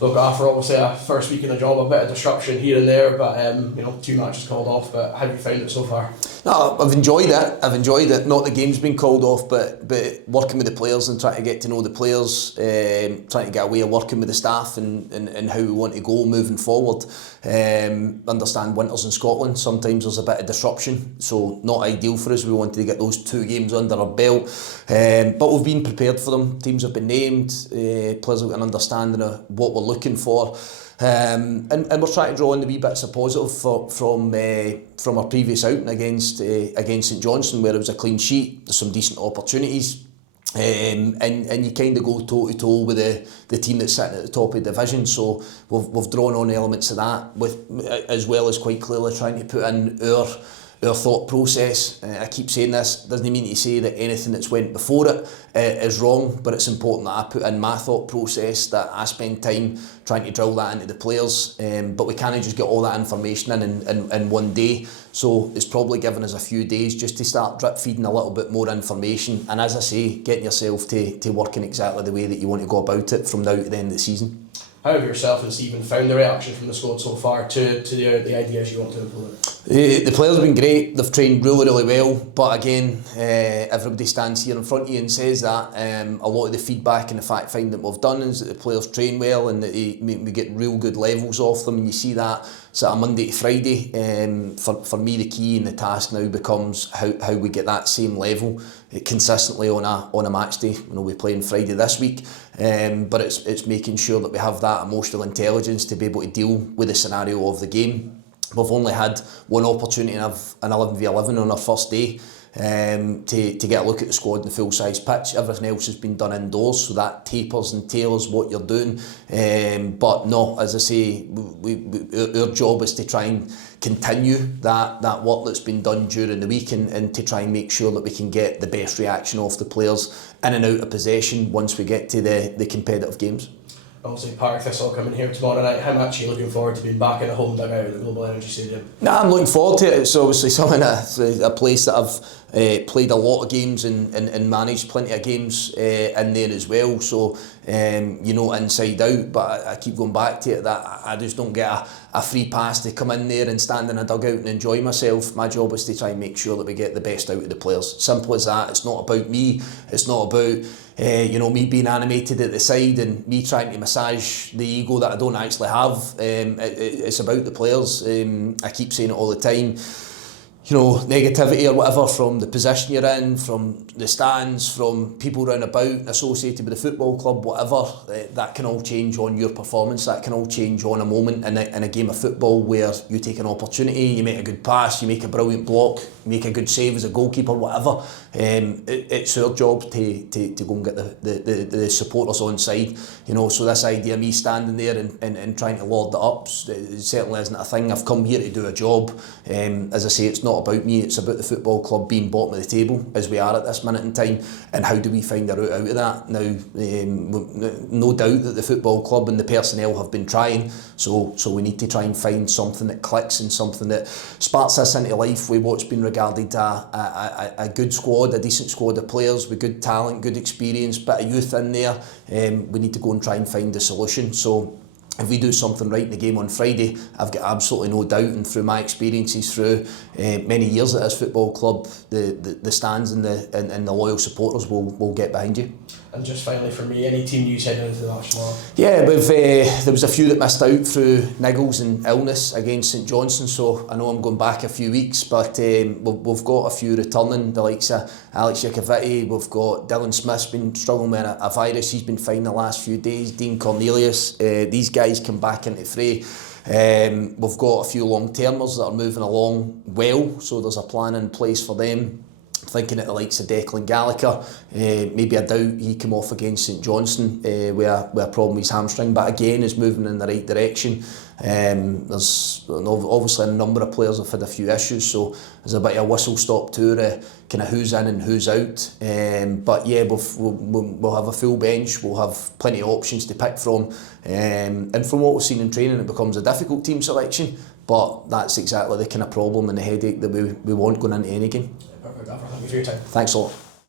Look, after obviously a first week in the job, a bit of disruption here and there, but 2 matches called off. But how have you found it so far? No, I've enjoyed it. Not the game's been called off, but working with the players and trying to get to know the players, trying to get a way of working with the staff and how we want to go moving forward. Understand winters in Scotland, sometimes there's a bit of disruption, so not ideal for us. We wanted to get those 2 games under our belt, but we've been prepared for them. Teams have been named, players have got an understanding of what we're looking for. And we're trying to draw on the wee bits of positive from our previous outing against St Johnstone, where it was a clean sheet. There's some decent opportunities, and you kind of go toe to toe with the team that's sitting at the top of the division. So we've drawn on elements of that, as well as quite clearly trying to put in our thought process. I keep saying this, doesn't mean to say that anything that's went before it is wrong, but it's important that I put in my thought process, that I spend time trying to drill that into the players, but we can't just get all that information in one day. So it's probably given us a few days just to start drip feeding a little bit more information, and as I say, getting yourself to working exactly the way that you want to go about it from now to the end of the season. How have yourself and Stephen found the reaction from the squad so far to the ideas you want to implement? The players have been great. They've trained really well, but again, everybody stands here in front of you and says that. A lot of the feedback and the fact find that we've done is that the players train well and that we get real good levels off them, and you see that sort of Monday to Friday. For me, the key and the task now becomes how we get that same level consistently on a match day. We're playing Friday this week, but it's making sure that we have that emotional intelligence to be able to deal with the scenario of the game. We've only had one opportunity of an 11v11 on our first day to get a look at the squad in the full size pitch. Everything else has been done indoors, so that tapers and tailors what you're doing. But no, as I say, our job is to try and continue that work that's been done during the week, and to try and make sure that we can get the best reaction off the players in and out of possession once we get to the competitive games. Obviously, Partick Thistle coming here tomorrow night. How much are you looking forward to being back in a home dugout at the Global Energy Stadium? I'm looking forward to it. It's obviously a place that I've played a lot of games and managed plenty of games in there as well. So inside out. But I keep going back to it that I just don't get a free pass to come in there and stand in a dugout and enjoy myself. My job is to try and make sure that we get the best out of the players. Simple as that. It's not about me. It's not about me being animated at the side and me trying to massage the ego that I don't actually have. It's about the players. I keep saying it all the time. Negativity or whatever from the position you're in, from the stands, from people round about associated with the football club, whatever, that can all change on your performance. That can all change on a moment in a game of football where you take an opportunity, you make a good pass, you make a brilliant block, you make a good save as a goalkeeper, whatever. It's our job to go and get the supporters on side. So this idea of me standing there and trying to lord it up certainly isn't a thing. I've come here to do a job. As I say, it's not about me, it's about the football club being bottom of the table as we are at this minute in time, and how do we find a route out of that. Now, no doubt that the football club and the personnel have been trying, so we need to try and find something that clicks and something that sparks us into life with what's been regarded a good squad, a decent squad of players with good talent, good experience, bit of youth in there. We need to go and try and find a solution. So if we do something right in the game on Friday, I've got absolutely no doubt, and through my experiences through many years at this football club, the stands and the loyal supporters will get behind you. And just finally for me, any team news heading into the match tomorrow? Yeah, there was a few that missed out through niggles and illness against St Johnstone, so I know I'm going back a few weeks, but we've got a few returning, the likes of Alex Yakoviti. We've got Dylan Smith's been struggling with a virus, he's been fine the last few days. Dean Cornelius, these guys come back into the fray. We've got a few long-termers that are moving along well, so there's a plan in place for them. Thinking at the likes of Declan Gallagher, maybe I doubt he came off against St Johnstone with a problem with his hamstring, but again is moving in the right direction. There's obviously a number of players have had a few issues, so there's a bit of a whistle-stop tour kind of who's in and who's out. But yeah, we'll have a full bench, we'll have plenty of options to pick from, and from what we've seen in training, it becomes a difficult team selection, but that's exactly the kind of problem and the headache that we want going into any game. Perfect, Gaffer. Thank you for your time. Thanks a lot.